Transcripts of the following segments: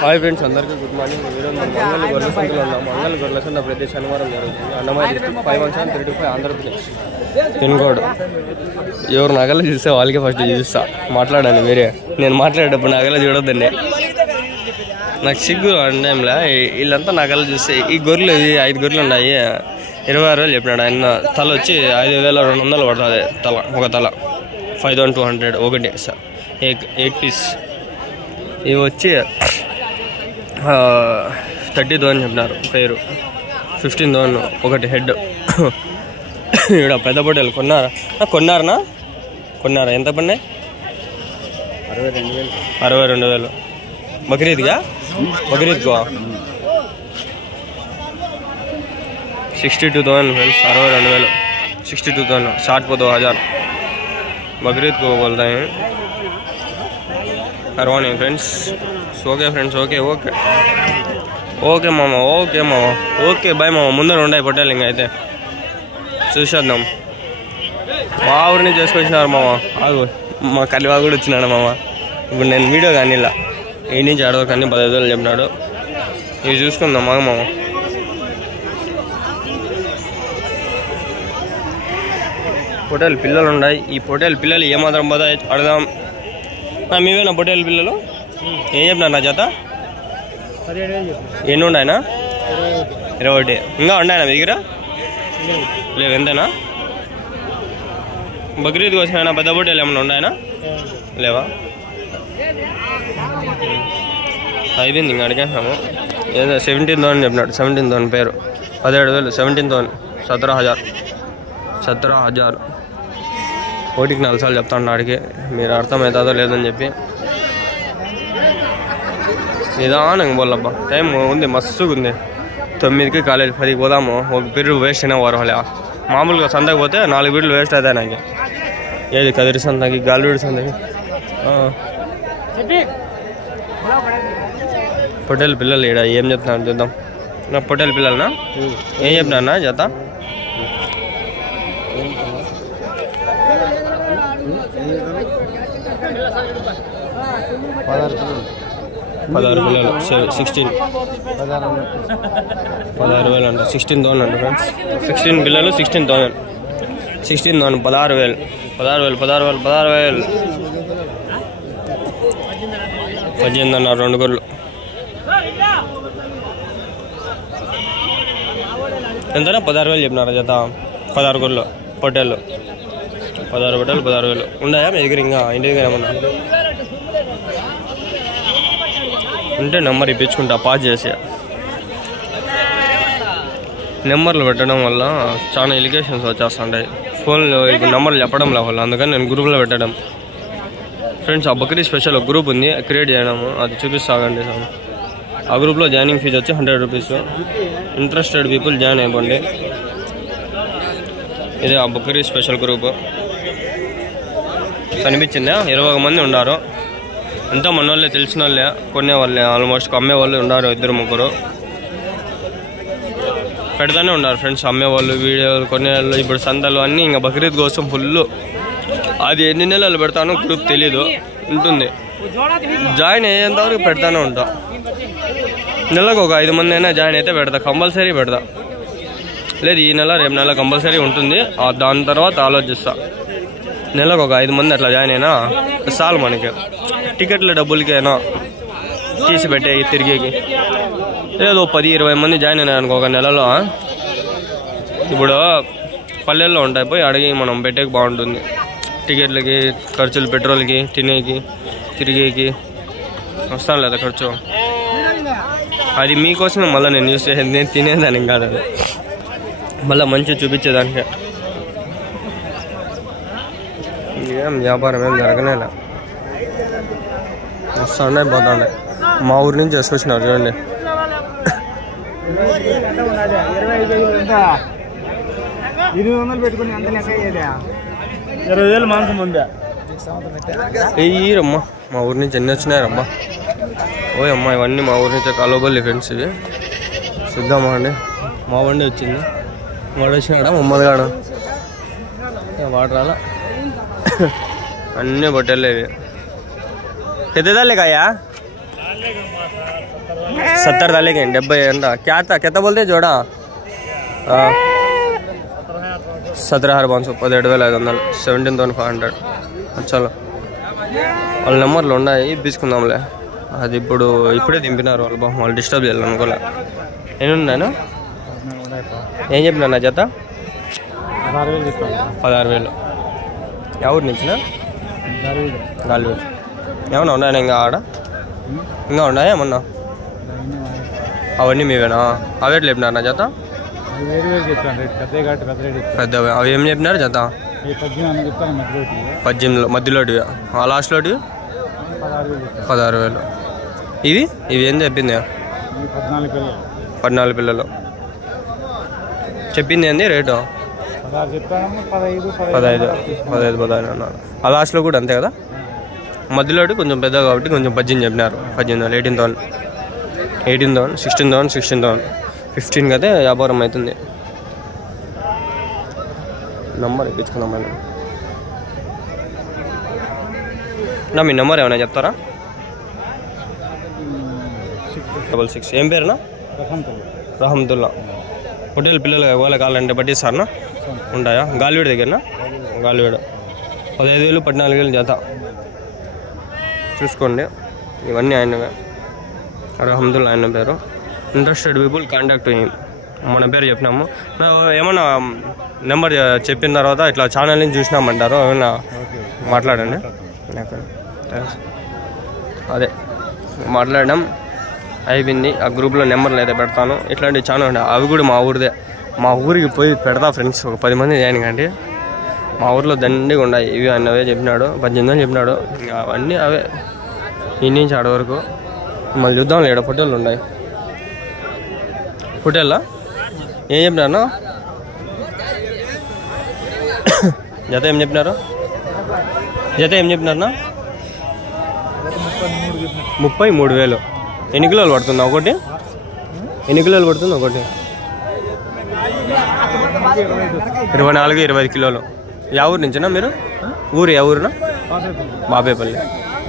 Hi friends, అందరికీ good morning. ఈరోజు మంగళ గొర్రెల సంతలో ఉన్నాం. మంగళ గొర్రెల సంత ప్రతి శనివారం జరుగుతుంది. Annamayya district 5135 Andhra Pradesh pin code. ఎవరు నగలు చూస్తే వాళ్ళకే ఫస్ట్ చూస్తా. మాట్లాడండి మీరే. నేను మాట్లాడేటప్పుడు నగలు చూడొద్దండి, నాకు సిగ్గు అన్న టైంలో. వీళ్ళంతా నగలు చూస్తే ఈ గొర్రెలు 5 గొర్రెలు ఉన్నాయి. 26,000 చెప్పినాడు ఆయన. తల వచ్చి 5,200 పడుతుంది. ఒక తల 5,200 ఒకటి సార్. 8 పీస్. ఇవి వచ్చి 30,000 చెప్పినారు పేరు. 15,000 ఒకటి హెడ్. ఇక్కడ పెద్ద పొట్టేలు కొన్నారా ఎంత పడినాయి? 62,000. బక్రీద్గా 62,000 फ्रेंड्स. 62,000 62,000 60 को 2,000 बकरीद को बोलते हैं. करवानी फ्रेंड्स. ఓకే ఫ్రెండ్స్, ఓకే మామ, ఓకే బాయ్ మామ. ముందర ఉండే పొట్టేలు ఇంకా అయితే చూసేద్దాం. మా ఊరిని చేసుకొచ్చినారు మామ. మా కలివా కూడా వచ్చినాడు మామ. ఇప్పుడు నేను వీడియో కానీ ఇలా ఈ నుంచి ఆడవరకు అన్ని 15,000 చెప్పినాడు. ఇవి చూసుకుందాం మామ. పొట్టేలు పిల్లలు ఉన్నాయి. ఈ పొట్టేలు పిల్లలు ఏమాత్రం పోతా అడదాం. మీవేనా పొట్టేలు పిల్లలు? ఏం చెప్పినారు నా చేత? ఎన్ని ఉన్నాయనా? 21. ఇంకా ఉన్నాయనా మీ దగ్గర? లేవు. ఎంతైనా బక్రీద్కి వచ్చినాయనా? పెద్ద పొట్టేలు ఏమన్నా ఉన్నాయనా? లేవా? అయిపోయింది ఇంకా అడిగేసాము. ఏదో 17,000 చెప్పినాడు. 17,000 పేరు. 17,000 17,000 17,000 ఒకటికి 4 సార్లు చెప్తాను ఆడికి. మీరు అర్థమవుతుందో లేదని చెప్పి నిదానంగా పోలబ్బా. టైం ఉంది, మస్తుగా ఉంది. 9కి కాలేజ్, 10కి పోదాము. ఒక పీరియడ్ వేస్ట్ అయినా వారు వాళ్ళ. మామూలుగా సంతకి పోతే 4 పీరియడ్లు వేస్ట్ అవుతాయి నాకు. ఏది కదిరి సంతకి, గాలివీడి సంతకి. పొట్టేలు పిల్లలు ఈడ ఏం చెప్తున్నారు చూద్దాం. నా పొట్టేలు పిల్లలనా? ఏం చెప్పినా చేత? పదహారు పిల్లలు 16 16,000 అంట. 16,000 అంట ఫ్రెండ్స్. 16 పిల్లలు 16,000 16,000 16,000 18 అన్నారు. 2 గొర్రెలు ఎంతనా? 16,000 చెప్పినారా జత? 16 గొర్రెలు పొట్టేళ్ళు. 16 పొట్టేలు 16,000 ఉన్నాయా మీ దగ్గర? ఇంకా ఇంటి దగ్గర ఏమన్నా ఉంటే నెంబర్ ఇప్పించుకుంటా. పాస్ చేసి నెంబర్లు పెట్టడం వల్ల చాలా ఎలిగేషన్స్ వచ్చేస్తుంటాయి ఫోన్లో. ఇప్పుడు నెంబర్లు చెప్పడం లేవాలి, అందుకని నేను గ్రూప్లో పెట్టడం. ఫ్రెండ్స్, ఆ బక్రీద్ స్పెషల్ ఒక గ్రూప్ ఉంది, క్రియేట్ చేయడము. అది చూపిస్తాగండి. ఆ గ్రూప్లో జాయినింగ్ ఫీజు వచ్చి 100 రూపీస్. ఇంట్రెస్టెడ్ పీపుల్ జాయిన్ అయిపోండి. ఇదే ఆ బక్రీద్ స్పెషల్ గ్రూప్. కనిపించిందా? 21 మంది ఉన్నారు. ఎంతో మన వాళ్ళే, తెలిసిన వాళ్ళే, కొనేవాళ్ళే. ఆల్మోస్ట్ అమ్మేవాళ్ళు ఉన్నారు 2-3 పెడతానే ఉన్నారు ఫ్రెండ్స్. అమ్మేవాళ్ళు, వీడియోలు, కొనేవాళ్ళు. ఇప్పుడు సంతలు అన్నీ ఇంకా బక్రీద్ కోసం ఫుల్. అది ఎన్ని నెలలు పెడతానో గ్రూప్ తెలీదు, ఉంటుంది. జాయిన్ అయ్యేంత వరకు పెడతానే ఉంటా. నెలకు ఒక 5 మంది అయినా జాయిన్ అయితే పెడతా, కంపల్సరీ పెడతా. లేదు ఈ నెల రేపు నెల కంపల్సరీ ఉంటుంది. దాని తర్వాత ఆలోచిస్తా. నెలకు ఒక 5 మంది అట్లా జాయిన్ అయినా చాలు మనకి. టికెట్ల డబ్బులకి అయినా తీసి పెట్టే తిరిగేకి. లేదు 10-20 మంది జాయిన్ అయినా అనుకో ఒక నెలలో. ఇప్పుడు పల్లెల్లో ఉంటాయి, పోయి అడిగి మనం పెట్టేకి బాగుంటుంది. టికెట్లకి ఖర్చులు, పెట్రోల్కి, తినేకి, తిరిగేకి వస్తాను లేదా ఖర్చు. అది మీకోసమే మళ్ళీ నేను యూస్ చేసేది. నేను తినేదానికి కాదు, అది మళ్ళీ మంచిగా చూపించేదానికి. ఏం వ్యాపారం ఏం జరగనేలా, వస్తాండే పోతాండే. మా ఊరి నుంచి వేసుకొచ్చినారు చూడండి. 20,000 మాంసం ఉందా? రమ్మా, మా ఊరి నుంచి ఎన్ని వచ్చినాయరమ్మా. ఓ అమ్మా, ఇవన్నీ మా ఊరి నుంచి కలవబల్లి ఫ్రెండ్స్. ఇవి చూద్దామా అండి. మా వండి వచ్చింది. వాడు వచ్చినాడా మమ్మల్గాడు? వాడు రాలా. అన్నీ పొట్టేళ్ళే ఇవి. పెద్దదాలే కాయా? 70 डालेंगे 70 अंडा क्या था कितना बोलते जोड़ा 17,500 17,500 17,500 చలో వాళ్ళ నెంబర్లు ఉన్నాయి ఇప్పించుకుందాంలే అది ఇప్పుడే దింపినారు వాళ్ళు డిస్టర్బ్ చేయాలి అనుకోలే ఎన్ని ఉన్నాను ఏం చెప్పినా నా జత 16,000 ఎవరి నుంచిన గాలివేలు ఏమన్నా ఉన్నాయా ఇంకా ఉన్నాయా ఏమన్నా అవన్నీ మీవేనా అవేట్లు చెప్పినారు నా జత పెద్ద అవి ఏం చెప్పినారు జత 18 మధ్యలోటివి లాస్ట్లోటివి 16,000 ఇవి ఏం చెప్పింది 14 పిల్లలు చెప్పింది ఏంది రేటు 15 అన్నారు ఆ లాస్ట్లో కూడా అంతే కదా మధ్యలోటి కొంచెం పెద్ద కాబట్టి కొంచెం 18 చెప్పినారు 18,000 18,000 16,000 16,000 15 అయితే వ్యాపారం అవుతుంది నంబర్ ఇప్పించుకుందాం మేడం నా మీ నెంబర్ ఏమైనా చెప్తారా 66 ఏం పేరునా రహమతుల్లా హోటల్ పిల్లలు ఎవరు కావాలంటే పట్టిస్తారనా ఉంటాయా గాలివీడు దగ్గరనా గాలివీడు 15,000 14,000 జత చూసుకోండి ఇవన్నీ ఆయనవే రహమతుల్లా ఆయన పేరు ఇంట్రెస్టెడ్ పీపుల్ కాంటాక్ట్ మన పేరు చెప్పినాము ఏమన్నా నెంబర్ చెప్పిన తర్వాత ఇట్లా ఛానల్ నుంచి చూసినామంటారు ఏమన్నా మాట్లాడండి అదే మాట్లాడడం అయిపోయింది ఆ గ్రూప్లో నెంబర్లు అయితే పెడతాను ఇట్లాంటి ఛానల్ ఉంటాయి అవి కూడా మా ఊరిదే మా ఊరికి పోయి పెడతా ఫ్రెండ్స్ ఒక 10 మంది జాయిన్ కండి మా ఊర్లో దండిగా ఉన్నాయి ఇవి అన్నవే చెప్పినాడు 18 చెప్పినాడు అవన్నీ అవే ఈ నుంచి ఆడ వరకు మళ్ళీ చూద్దాం లేడ ఫోటోలు ఉన్నాయి ఫోటోలా ఏం చెప్పినారు జత ఏం చెప్పినారు నా 33,000 ఎన్ని కిలోలు పడుతుంది ఒకటి 24-25 కిలోలు యా ఊరు నుంచినా మీరు ఏ ఊరునా బాబేపల్లి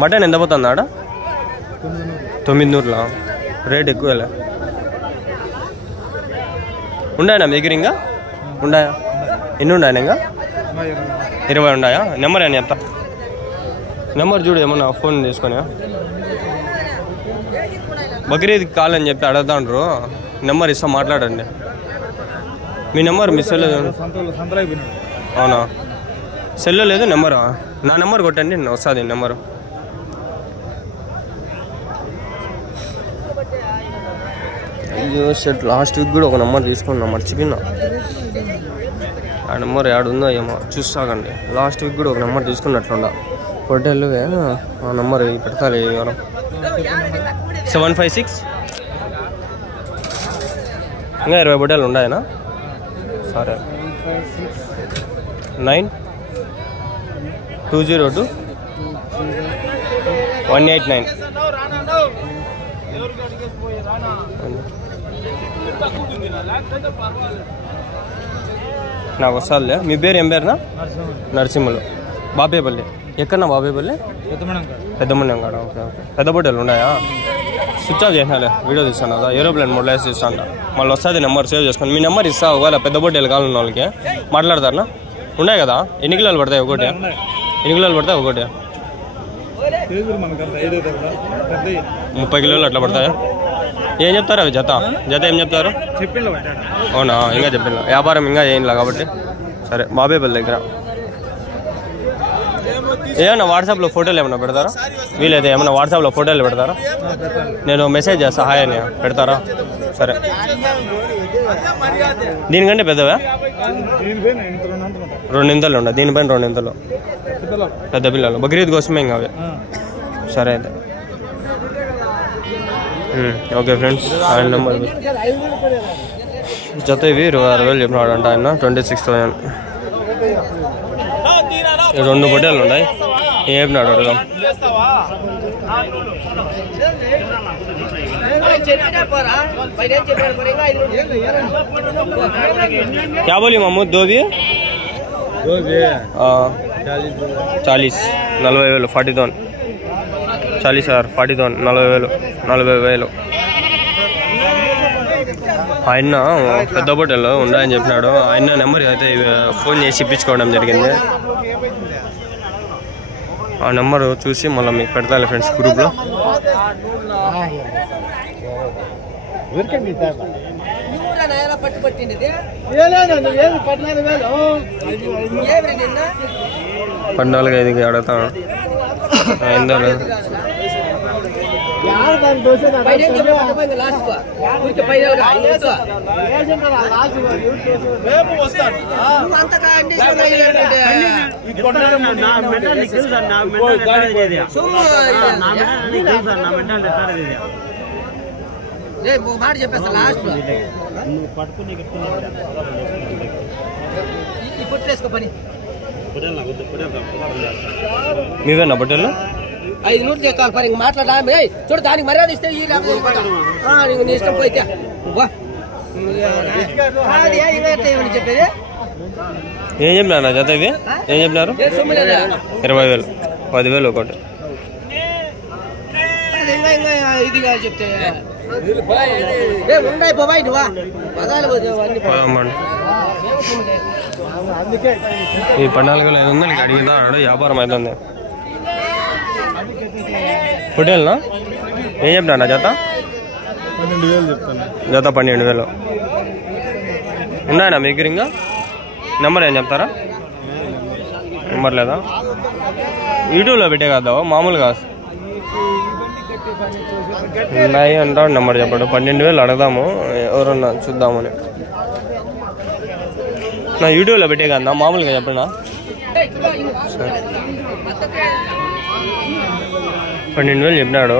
మటన్ ఎంత పోతుంది ఆడ 900 రేట్ ఎక్కువలే ఉన్నాయా మీ దగ్గర ఇంకా ఉన్నాయా ఎన్ని ఉన్నాయా ఇంకా 20 ఉన్నాయా నెంబర్ అని చెప్తా నెంబర్ చూడు ఏమన్నా ఫోన్ తీసుకొని బక్రీద్కి కాలని చెప్పి అడుగుతాండ్రు నెంబర్ ఇస్తా మాట్లాడండి మీ నెంబర్ మీ సెల్ అవునా సెల్లో లేదు నెంబరు నా నెంబర్ కొట్టండి వస్తుంది నెంబరు అయ్యో షర్ట్ లాస్ట్ వీక్ కూడా ఒక నెంబర్ తీసుకున్నా మర్చిపోయినా ఆ నెంబర్ ఏడుందో ఏమో చూస్తాకండి లాస్ట్ వీక్ కూడా ఒక నెంబర్ తీసుకున్నట్లుండ హోటల్ ఆ నెంబర్ పెడతారు ఎవరు 756 ఇంకా 20 బొడ్డలు ఉన్నాయనా సరే 9202 189 నాకు వస్తుందిలే మీ పేరు ఏం పేరునా నరసింహులు బాబేపల్లి ఎక్కడన్నా బాబేపల్లి పెద్దమణ్యం కాడ ఓకే పెద్ద బొట్టలు ఉన్నాయా స్విచ్ ఆఫ్ చేసినాలే వీడియో తీస్తాను కదా ఏరోప్లేన్ మోడ్లో వేసి ఇస్తాను మళ్ళీ వస్తుంది నెంబర్ సేవ్ చేసుకోండి మీ నెంబర్ ఇస్తా ఒకవేళ పెద్ద బొట్టలు కావాలన్న వాళ్ళకి మాట్లాడతారనా ఉన్నాయి కదా ఎన్ని కిలోలు పడతాయి ఒకటి 30 కిలోలు అట్లా పడతాయా ఏం చెప్తారు అవి జత ఏం చెప్తారు అవునా ఇంకా చెప్పిన వ్యాపారం ఇంకా ఏంలా కాబట్టి సరే బాబేపల్లి దగ్గర ఏమన్నా వాట్సాప్లో ఫోటోలు ఏమన్నా పెడతారా వీలైతే ఏమన్నా వాట్సాప్లో ఫోటోలు పెడతారా నేను మెసేజ్ చేస్తా హాయ్ అని పెడతారా సరే దీనికంటే పెద్దవా 2 ఇంతలు ఉండ దీనిపైన 2 ఇంతలు పెద్ద పిల్లలు బక్రీద్ కోసమే ఇంకా అవి సరే అయితే ఓకే ఫ్రెండ్స్ ఆయన నెంబర్ జత ఇవి 26,000 చెప్పినాడు అంట ఆయన 26,000 2 బొట్టలు ఉన్నాయి ఏం చెప్పినాడు అడుగుదాం क्या बोली महमूद 2 भी 40 40,000 42 40,000 40,000 40,000 ఆయన పెద్ద హోటల్లో ఉండాలని చెప్పినాడు. ఆయన నెంబర్ అయితే ఫోన్ చేసి ఇప్పించుకోవడం జరిగింది. ఆ నెంబర్ చూసి మళ్ళీ మీకు పెడతాను ఫ్రెండ్స్ గ్రూప్లో. పద్నాలుగు 5కి అడుగుతాను. అయిందో లేదు. మాట చెప్పేస్తా లాస్ట్ పని మీవేనా బట్టలు 5 నిమిషాలు చేసుకోవాలి పని మాట్లాడా చూడు దానికి మర్యాద ఇస్తే నీ ఇష్టం పోయితే చెప్పేది ఏం చెప్పినా జత ఇవి ఏం చెప్పినారు? 20,000 10,000 ఒకటి. ఇదిగా చెప్తే ఉన్నాయి బాబాయ్ నువ్వా ఈ 14,500 అడిగినాడు. వ్యాపారం అవుతుంది. హోటల్నా ఏం చెప్పినా జత? 12,000 చెప్తాను. జత 12,000 ఉన్నాయన్నా మీ దగ్గర? ఇంకా నెంబర్ ఏం చెప్తారా? నెంబర్ లేదా? యూట్యూబ్లో పెట్టే కదా మామూలుగా ఉన్నాయి అంటాడు. నెంబర్ చెప్పాడు. 12,000 అడగదాము, ఎవరన్నా చూద్దామని. నా యూట్యూబ్లో పెట్టే కదా మామూలుగా చెప్పండి. సరే 12,000 చెప్పినాడు.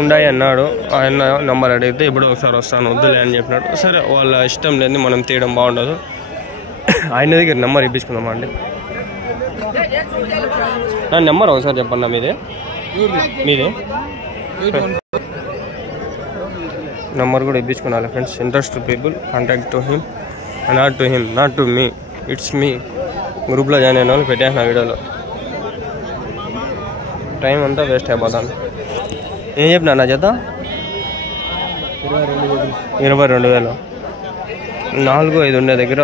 ఉండాయి అన్నాడు. ఆయన నెంబర్ అడిగితే ఇప్పుడు ఒకసారి వస్తాను వద్దులే అని చెప్పినాడు. సరే వాళ్ళ ఇష్టం లేదు, మనం తీయడం బాగుండదు. ఆయన దగ్గర నెంబర్ ఇప్పించుకుందామా అండి? నా నెంబర్ ఒకసారి చెప్పండి. మీదే నెంబర్ కూడా ఇప్పించుకున్నాను friends. Interest people contact to him, not to him, not to me, it's me. గ్రూప్లో జాయిన్ అయిన వాళ్ళు పెట్టేసిన వీడియోలో. టైం అంతా వేస్ట్ అయిపోతాను. ఏం చెప్పినా నా చేత? 22,000 4, 5 ఉండే దగ్గర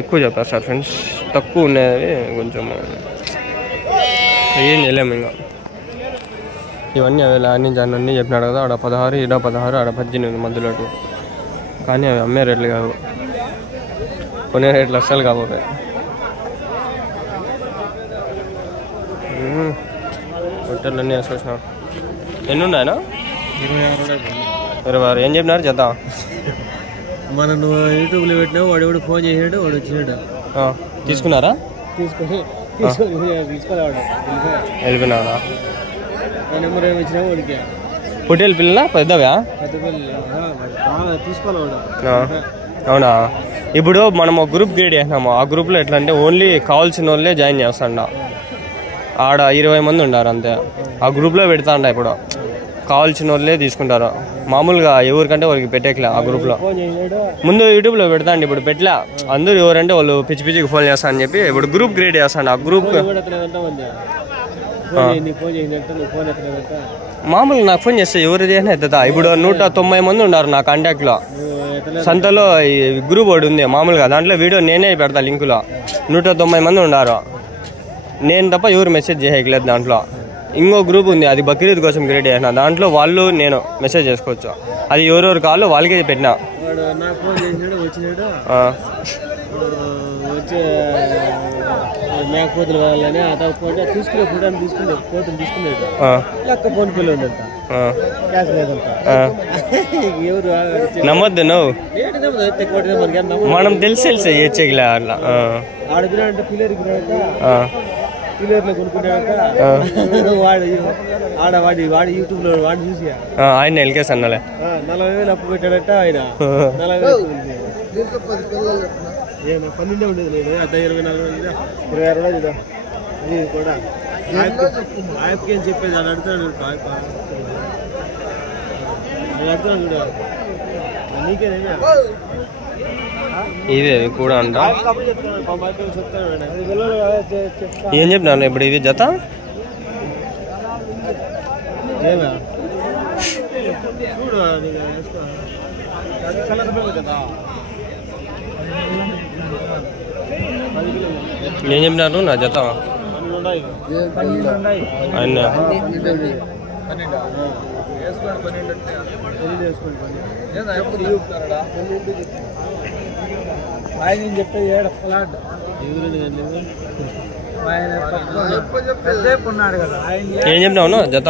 ఎక్కువ చెప్పారు సార్ ఫ్రెండ్స్. తక్కువ ఉండేది కొంచెం ఏం చేయలేము. ఇంకా ఇవన్నీ అవి నుంచి అన్నీ చెప్పినాడు కదా. ఆడ 16, ఈడ 16, ఆడ 18 మధ్యలో. కానీ అవి అమ్మే రేట్లు కావు, కొనే రేట్లు అస్సలు కాకపోతే. హోటళ్ళన్నీ వేసుకొచ్చినారు. ఎన్ని ఉన్నాయనా? 26. ఏం చెప్పినారు జత? మనం యూట్యూబ్లో పెట్టినావు, వాడు ఎవడు ఫోన్ చేసాడు, వాడు వచ్చినాడు. తీసుకున్నారా? వెళ్ళిపోయినారా? నెంబర్ ఏమి ఇచ్చినా వాడికి. హోటల్ పిల్లలా పెద్దవా? అవునా? ఇప్పుడు మనం ఒక గ్రూప్ క్రియేట్ చేసినాము. ఆ గ్రూప్లో ఎట్లా అంటే ఓన్లీ కావాల్సిన వాళ్ళే జాయిన్ చేస్తాండ. ఆడ 20 మంది ఉన్నారు అంతే. ఆ గ్రూప్లో పెడతాండ. ఇప్పుడు కావాల్సిన వాళ్ళే తీసుకుంటారు. మామూలుగా ఎవరికంటే వాళ్ళకి పెట్టేకలే. ఆ గ్రూప్లో ముందు యూట్యూబ్లో పెడతాండి, ఇప్పుడు పెట్టలే. అందరూ ఎవరంటే వాళ్ళు పిచ్చి పిచ్చికి ఫోన్ చేస్తా అని చెప్పి ఇప్పుడు గ్రూప్ క్రియేట్ చేస్తాండి. ఆ గ్రూప్ మామూలుగా నాకు ఫోన్ చేస్తే ఎవరు చేసినా ఎత్తుతా. ఇప్పుడు 190 మంది ఉన్నారు నా కాంటాక్ట్లో. సంతలో ఈ గ్రూప్ ఒకటి ఉంది మామూలుగా, దాంట్లో వీడియో నేనే పెడతా. లింకులో 190 మంది ఉన్నారు. నేను తప్ప ఎవరు మెసేజ్ చేయలేదు. దాంట్లో ఇంకో గ్రూప్ ఉంది, అది బక్రీద్ కోసం క్రియేట్ చేసిన. దాంట్లో వాళ్ళు నేను మెసేజ్ చేసుకోవచ్చు. అది ఎవరెవరు కావాలో వాళ్ళకే పెట్టినా. మేకపోతులు వాళ్ళని అతను తీసుకునే ఫోటోని తీసుకునే పోతులు తీసుకునేది లెక్క ఫోన్ పేలో ఉందంట, క్యాష్ లేదంట. ఎవరు నమ్మొద్దు నువ్వు, మనం తెలిసి ఏచేయలే అట్లా. ఆడపిల్లంటే పిల్లర్ పిల్లర్లో కొనుక్కుంటాడంట. వాడు వాడి యూట్యూబ్ లో వాడిని చూసి ఆయన ఎల్కేసి అన్నలే 40,000 అప్పు పెట్టాడట. ఆయన 40,000 12 ఉండేది. నేను 24 అది కూడా ఆయనకి ఏం చెప్పేది అని అడుగుతాడు. అడుగుతాను చూడ నీకేనా ఇది కూడా అంట. ఏం చెప్పినాను ఇప్పుడు? ఇది జత ఏమా చూడు అది వేసుకో కలర్ కదా ఏం చెప్పినారు నా జత ఆయన ఆయన చెప్పే ఏడు ఫ్లాట్ ఉన్నాడు కదా ఆయన ఏం చెప్పినావు జత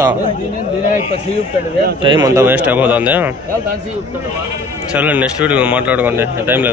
టైం అంతా వేస్ట్ అయిపోతుంది. సరే నెక్స్ట్ వీడియోలో మాట్లాడుకోండి, టైం లేదు.